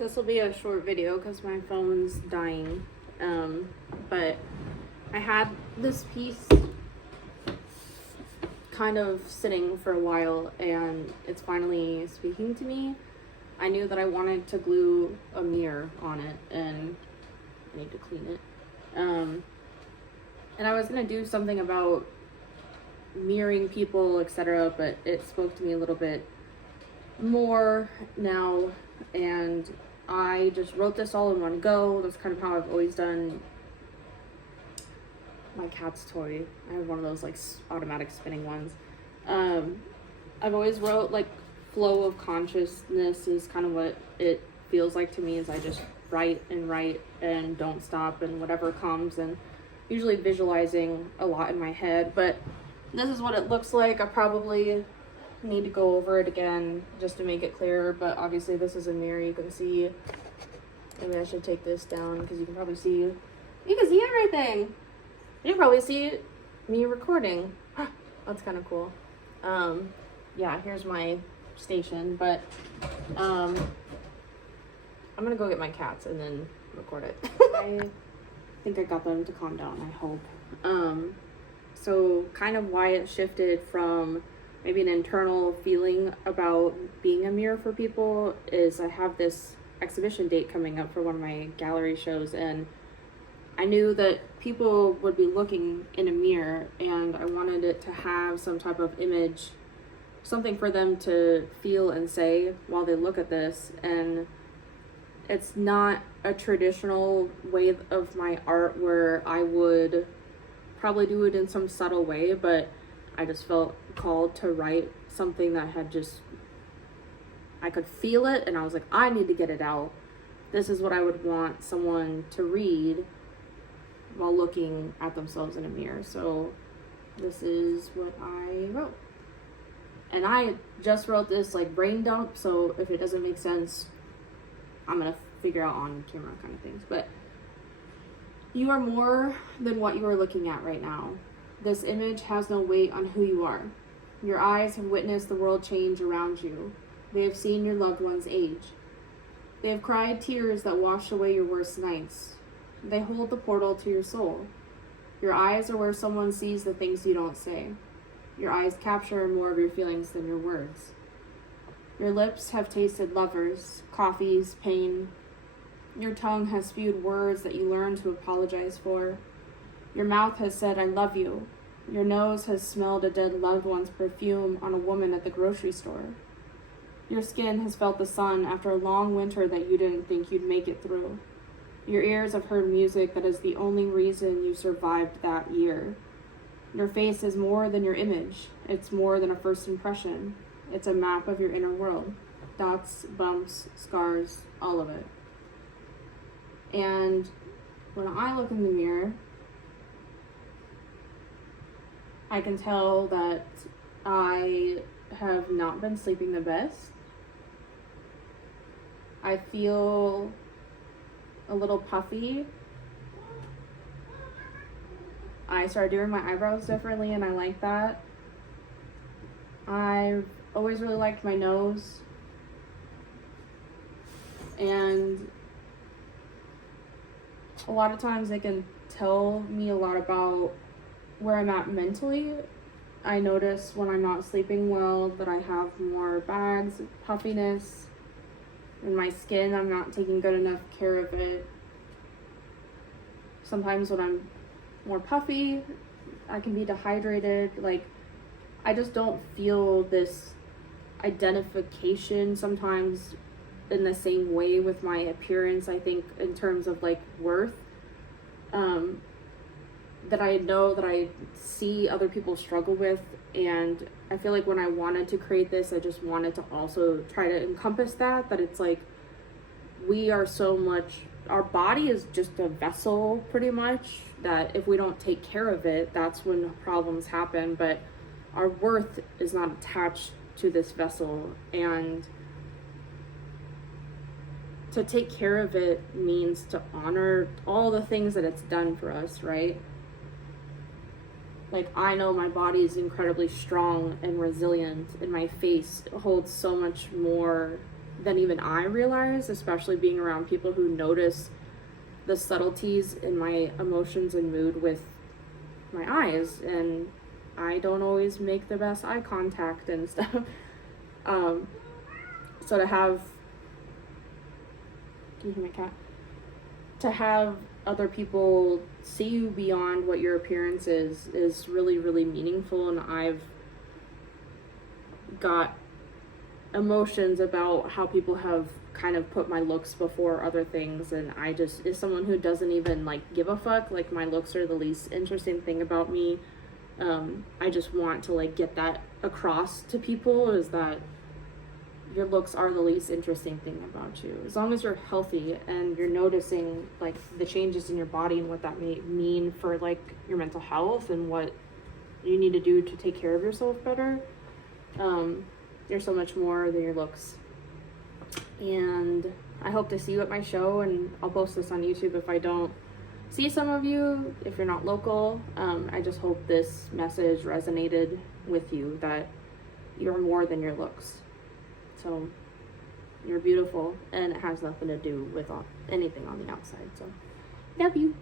This will be a short video because my phone's dying. But I had this piece kind of sitting for a while and it's finally speaking to me. I knew that I wanted to glue a mirror on it and I need to clean it. And I was going to do something about mirroring people, etc., but it spoke to me a little bit more now, and I just wrote this all in one go. That's kind of how I've always done my cat's toy. I have one of those like automatic spinning ones. I've always wrote like flow of consciousness is kind of what it feels like to me, is I just write and don't stop, and whatever comes, and usually visualizing a lot in my head. But this is what it looks like. I probably need to go over it again just to make it clearer, but obviously this is a mirror. You can see, maybe I should take this down because you can probably see, you can see everything. You can probably see me recording. That's kind of cool. Yeah, here's my station, but I'm gonna go get my cats and then record it. I think I got them to calm down, I hope. So kind of why it shifted from maybe an internal feeling about being a mirror for people is I have this exhibition date coming up for one of my gallery shows, and I knew that people would be looking in a mirror, and I wanted it to have some type of image, something for them to feel and say while they look at this. And it's not a traditional way of my art where I would probably do it in some subtle way, but I just felt called to write something that had just, I could feel it, and I was like, I need to get it out. This is what I would want someone to read while looking at themselves in a mirror. So this is what I wrote. And I just wrote this like brain dump, so if it doesn't make sense, I'm gonna figure out on camera kind of things. But you are more than what you are looking at right now. This image has no weight on who you are. Your eyes have witnessed the world change around you. They have seen your loved ones age. They have cried tears that washed away your worst nights. They hold the portal to your soul. Your eyes are where someone sees the things you don't say. Your eyes capture more of your feelings than your words. Your lips have tasted lovers, coffees, pain. Your tongue has spewed words that you learned to apologize for. Your mouth has said, I love you. Your nose has smelled a dead loved one's perfume on a woman at the grocery store. Your skin has felt the sun after a long winter that you didn't think you'd make it through. Your ears have heard music that is the only reason you survived that year. Your face is more than your image. It's more than a first impression. It's a map of your inner world. Dots, bumps, scars, all of it. And when I look in the mirror, I can tell that I have not been sleeping the best. I feel a little puffy. I started doing my eyebrows differently, and I like that. I've always really liked my nose. And a lot of times it can tell me a lot about where I'm at mentally. I notice when I'm not sleeping well that I have more bags, puffiness in my skin. I'm not taking good enough care of it. Sometimes when I'm more puffy, I can be dehydrated. Like, I just don't feel this identification sometimes in the same way with my appearance, I think, in terms of like worth. That I know that I see other people struggle with, and I feel like when I wanted to create this, I just wanted to also try to encompass that it's like we are so much, our body is just a vessel pretty much, that if we don't take care of it, that's when problems happen. But our worth is not attached to this vessel, and to take care of it means to honor all the things that it's done for us, right? Like, I know my body is incredibly strong and resilient, and my face holds so much more than even I realize, especially being around people who notice the subtleties in my emotions and mood with my eyes, and I don't always make the best eye contact and stuff. So to have, can you hear my cat? To have other people see you beyond what your appearance is really, really meaningful. And I've got emotions about how people have kind of put my looks before other things, and I just, is someone who doesn't even like give a fuck, like my looks are the least interesting thing about me. I just want to like get that across to people, is that your looks are the least interesting thing about you. As long as you're healthy and you're noticing like the changes in your body and what that may mean for like your mental health and what you need to do to take care of yourself better, you're so much more than your looks. And I hope to see you at my show, and I'll post this on YouTube if I don't see some of you, if you're not local. I just hope this message resonated with you, that you're more than your looks. So you're beautiful, and it has nothing to do with anything on the outside. So love you.